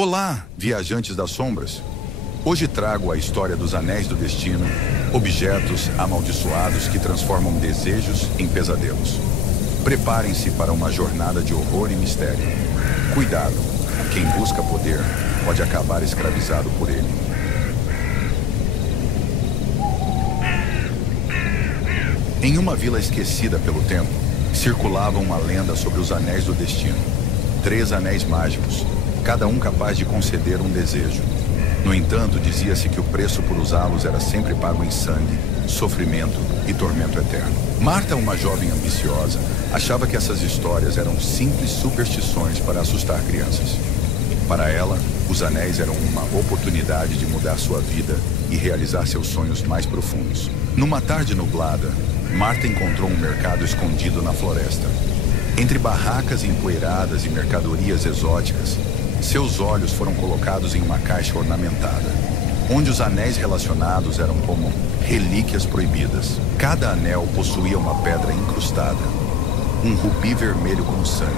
Olá, viajantes das sombras. Hoje trago a história dos Anéis do Destino, objetos amaldiçoados que transformam desejos em pesadelos. Preparem-se para uma jornada de horror e mistério. Cuidado, quem busca poder pode acabar escravizado por ele. Em uma vila esquecida pelo tempo, circulava uma lenda sobre os Anéis do Destino. 3 anéis mágicos, cada um capaz de conceder um desejo. No entanto, dizia-se que o preço por usá-los era sempre pago em sangue, sofrimento e tormento eterno. Marta, uma jovem ambiciosa, achava que essas histórias eram simples superstições para assustar crianças. Para ela, os anéis eram uma oportunidade de mudar sua vida e realizar seus sonhos mais profundos. Numa tarde nublada, Marta encontrou um mercado escondido na floresta. Entre barracas empoeiradas e mercadorias exóticas, seus olhos foram colocados em uma caixa ornamentada, onde os anéis relacionados eram como relíquias proibidas. Cada anel possuía uma pedra incrustada, um rubi vermelho com sangue,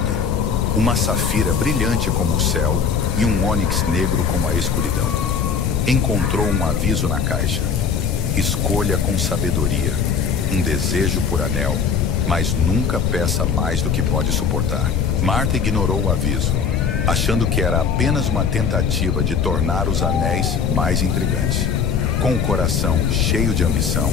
uma safira brilhante como o céu e um ônix negro como a escuridão. Encontrou um aviso na caixa: escolha com sabedoria, um desejo por anel, mas nunca peça mais do que pode suportar. Marta ignorou o aviso, achando que era apenas uma tentativa de tornar os anéis mais intrigantes. Com o coração cheio de ambição,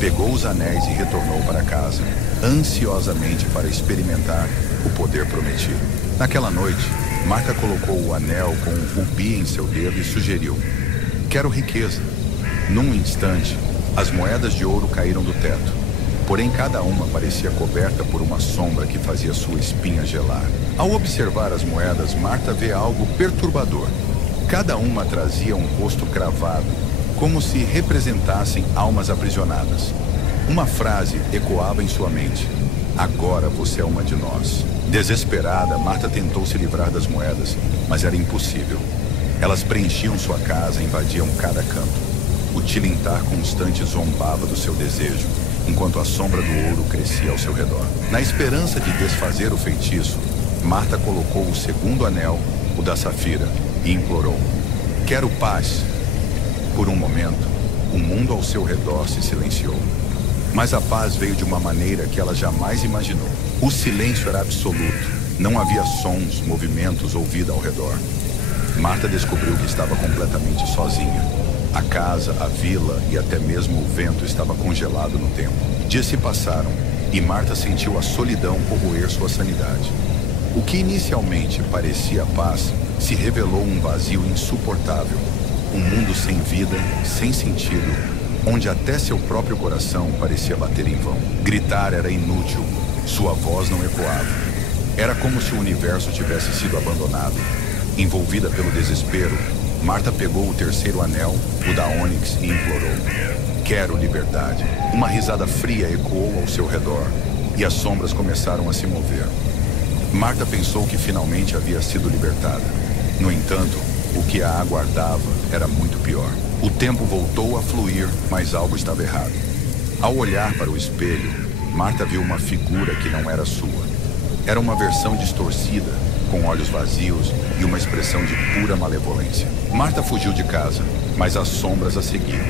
pegou os anéis e retornou para casa, ansiosamente para experimentar o poder prometido. Naquela noite, Marta colocou o anel com um rubi em seu dedo e sugeriu: quero riqueza. Num instante, as moedas de ouro caíram do teto. Porém, cada uma parecia coberta por uma sombra que fazia sua espinha gelar. Ao observar as moedas, Marta vê algo perturbador. Cada uma trazia um rosto cravado, como se representassem almas aprisionadas. Uma frase ecoava em sua mente: agora você é uma de nós. Desesperada, Marta tentou se livrar das moedas, mas era impossível. Elas preenchiam sua casa, invadiam cada canto. O tilintar constante zombava do seu desejo, enquanto a sombra do ouro crescia ao seu redor. Na esperança de desfazer o feitiço, Marta colocou o segundo anel, o da safira, e implorou: quero paz. Por um momento, o mundo ao seu redor se silenciou. Mas a paz veio de uma maneira que ela jamais imaginou. O silêncio era absoluto. Não havia sons, movimentos ou vida ao redor. Marta descobriu que estava completamente sozinha. A casa, a vila e até mesmo o vento estava congelado no tempo. Dias se passaram e Marta sentiu a solidão corroer sua sanidade. O que inicialmente parecia paz se revelou um vazio insuportável. Um mundo sem vida, sem sentido, onde até seu próprio coração parecia bater em vão. Gritar era inútil, sua voz não ecoava. Era como se o universo tivesse sido abandonado. Envolvida pelo desespero, Marta pegou o terceiro anel, o da ônix, e implorou: quero liberdade. Uma risada fria ecoou ao seu redor e as sombras começaram a se mover. Marta pensou que finalmente havia sido libertada. No entanto, o que a aguardava era muito pior. O tempo voltou a fluir, mas algo estava errado. Ao olhar para o espelho, Marta viu uma figura que não era sua. Era uma versão distorcida, com olhos vazios e uma expressão de pura malevolência. Marta fugiu de casa, mas as sombras a seguiam.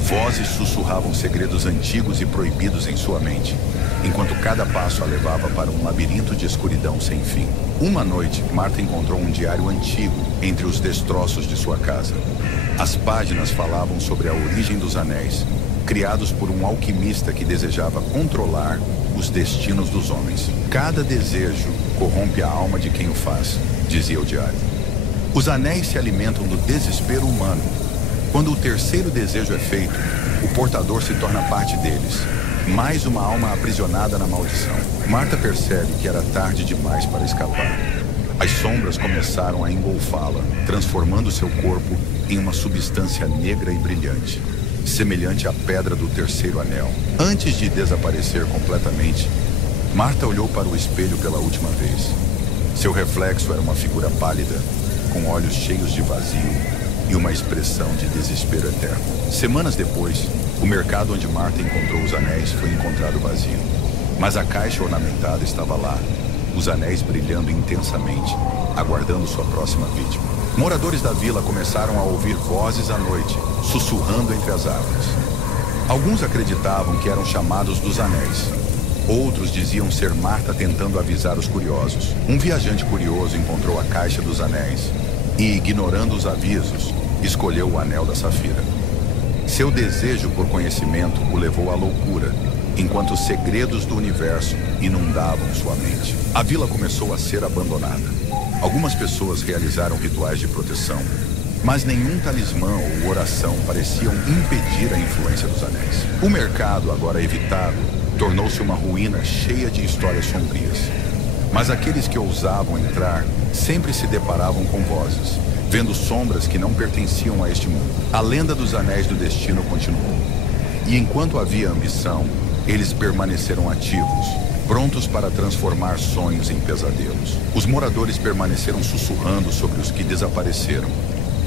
Vozes sussurravam segredos antigos e proibidos em sua mente, enquanto cada passo a levava para um labirinto de escuridão sem fim. Uma noite, Marta encontrou um diário antigo entre os destroços de sua casa. As páginas falavam sobre a origem dos anéis, criados por um alquimista que desejava controlar os destinos dos homens. Cada desejo corrompe a alma de quem o faz, dizia o diário. Os anéis se alimentam do desespero humano. Quando o terceiro desejo é feito, o portador se torna parte deles. Mais uma alma aprisionada na maldição. Marta percebe que era tarde demais para escapar. As sombras começaram a engolfá-la, transformando seu corpo em uma substância negra e brilhante, semelhante à pedra do terceiro anel. Antes de desaparecer completamente, Marta olhou para o espelho pela última vez. Seu reflexo era uma figura pálida, com olhos cheios de vazio e uma expressão de desespero eterno. Semanas depois, o mercado onde Marta encontrou os anéis foi encontrado vazio. Mas a caixa ornamentada estava lá, os anéis brilhando intensamente, aguardando sua próxima vítima. Moradores da vila começaram a ouvir vozes à noite, sussurrando entre as árvores. Alguns acreditavam que eram chamados dos anéis. Outros diziam ser Marta tentando avisar os curiosos. Um viajante curioso encontrou a caixa dos anéis e, ignorando os avisos, escolheu o anel da Safira. Seu desejo por conhecimento o levou à loucura, enquanto os segredos do universo inundavam sua mente. A vila começou a ser abandonada. Algumas pessoas realizaram rituais de proteção, mas nenhum talismã ou oração pareciam impedir a influência dos anéis. O mercado, agora evitado, tornou-se uma ruína cheia de histórias sombrias. Mas aqueles que ousavam entrar sempre se deparavam com vozes, vendo sombras que não pertenciam a este mundo. A lenda dos Anéis do Destino continuou. E enquanto havia ambição, eles permaneceram ativos, prontos para transformar sonhos em pesadelos. Os moradores permaneceram sussurrando sobre os que desapareceram.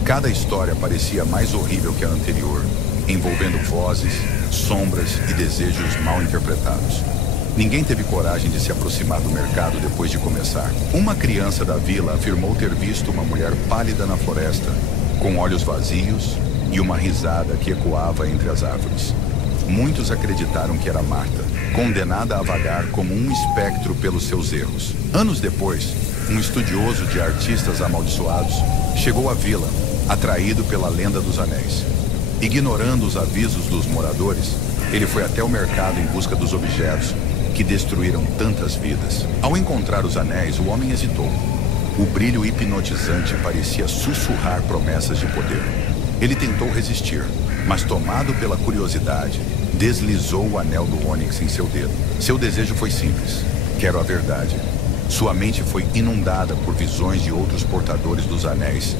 Cada história parecia mais horrível que a anterior, envolvendo vozes, sombras e desejos mal interpretados. Ninguém teve coragem de se aproximar do mercado depois de começar. Uma criança da vila afirmou ter visto uma mulher pálida na floresta, com olhos vazios e uma risada que ecoava entre as árvores. Muitos acreditaram que era Marta, condenada a vagar como um espectro pelos seus erros. Anos depois, um estudioso de artistas amaldiçoados chegou à vila, atraído pela lenda dos anéis. Ignorando os avisos dos moradores, ele foi até o mercado em busca dos objetos que destruíram tantas vidas. Ao encontrar os anéis, o homem hesitou. O brilho hipnotizante parecia sussurrar promessas de poder. Ele tentou resistir, mas tomado pela curiosidade, deslizou o anel do ônix em seu dedo. Seu desejo foi simples: quero a verdade. Sua mente foi inundada por visões de outros portadores dos anéis,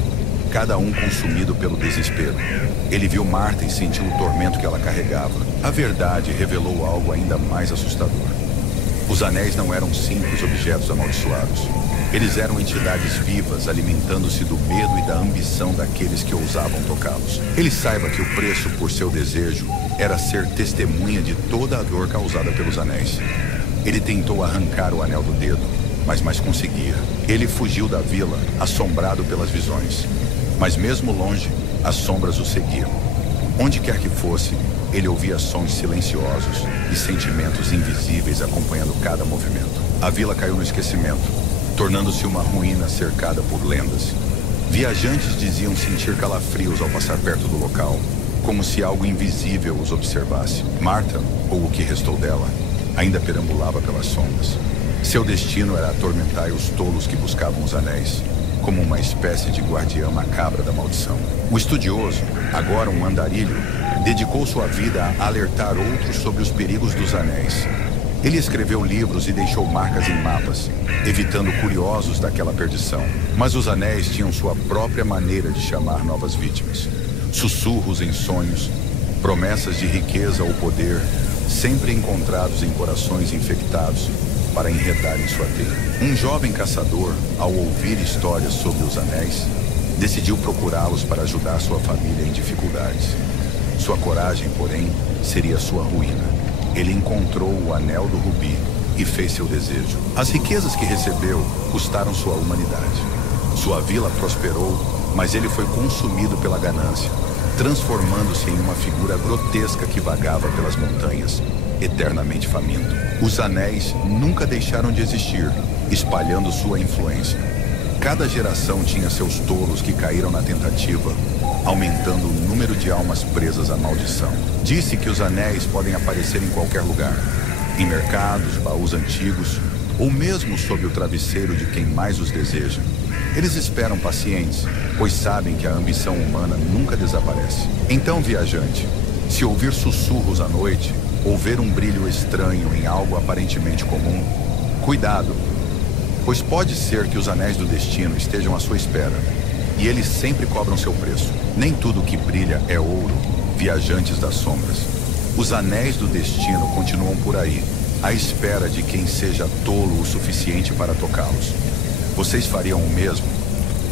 cada um consumido pelo desespero. Ele viu Marta e sentiu o tormento que ela carregava. A verdade revelou algo ainda mais assustador. Os anéis não eram simples objetos amaldiçoados. Eles eram entidades vivas, alimentando-se do medo e da ambição daqueles que ousavam tocá-los. Ele saiba que o preço por seu desejo era ser testemunha de toda a dor causada pelos anéis. Ele tentou arrancar o anel do dedo, mas mais conseguia. Ele fugiu da vila, assombrado pelas visões. Mas mesmo longe, as sombras o seguiam. Onde quer que fosse, ele ouvia sons silenciosos e sentimentos invisíveis acompanhando cada movimento. A vila caiu no esquecimento, tornando-se uma ruína cercada por lendas. Viajantes diziam sentir calafrios ao passar perto do local, como se algo invisível os observasse. Marta, ou o que restou dela, ainda perambulava pelas sombras. Seu destino era atormentar os tolos que buscavam os anéis, como uma espécie de guardiã macabra da maldição. O estudioso, agora um andarilho, dedicou sua vida a alertar outros sobre os perigos dos anéis. Ele escreveu livros e deixou marcas em mapas, evitando curiosos daquela perdição. Mas os anéis tinham sua própria maneira de chamar novas vítimas. Sussurros em sonhos, promessas de riqueza ou poder, sempre encontrados em corações infectados para enredar em sua teia. Um jovem caçador, ao ouvir histórias sobre os anéis, decidiu procurá-los para ajudar sua família em dificuldades. Sua coragem, porém, seria sua ruína. Ele encontrou o anel do rubi e fez seu desejo. As riquezas que recebeu custaram sua humanidade. Sua vila prosperou, mas ele foi consumido pela ganância, transformando-se em uma figura grotesca que vagava pelas montanhas, eternamente faminto. Os anéis nunca deixaram de existir, espalhando sua influência. Cada geração tinha seus tolos que caíram na tentativa, aumentando o número de almas presas à maldição. Disse que os anéis podem aparecer em qualquer lugar, em mercados, baús antigos, ou mesmo sob o travesseiro de quem mais os deseja. Eles esperam pacientes, pois sabem que a ambição humana nunca desaparece. Então, viajante, se ouvir sussurros à noite, ou ver um brilho estranho em algo aparentemente comum, cuidado, pois pode ser que os anéis do destino estejam à sua espera, e eles sempre cobram seu preço. Nem tudo que brilha é ouro, viajantes das sombras. Os anéis do destino continuam por aí, à espera de quem seja tolo o suficiente para tocá-los. Vocês fariam o mesmo?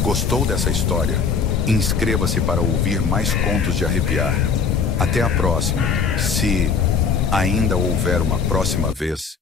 Gostou dessa história? Inscreva-se para ouvir mais contos de arrepiar. Até a próxima, se ainda houver uma próxima vez.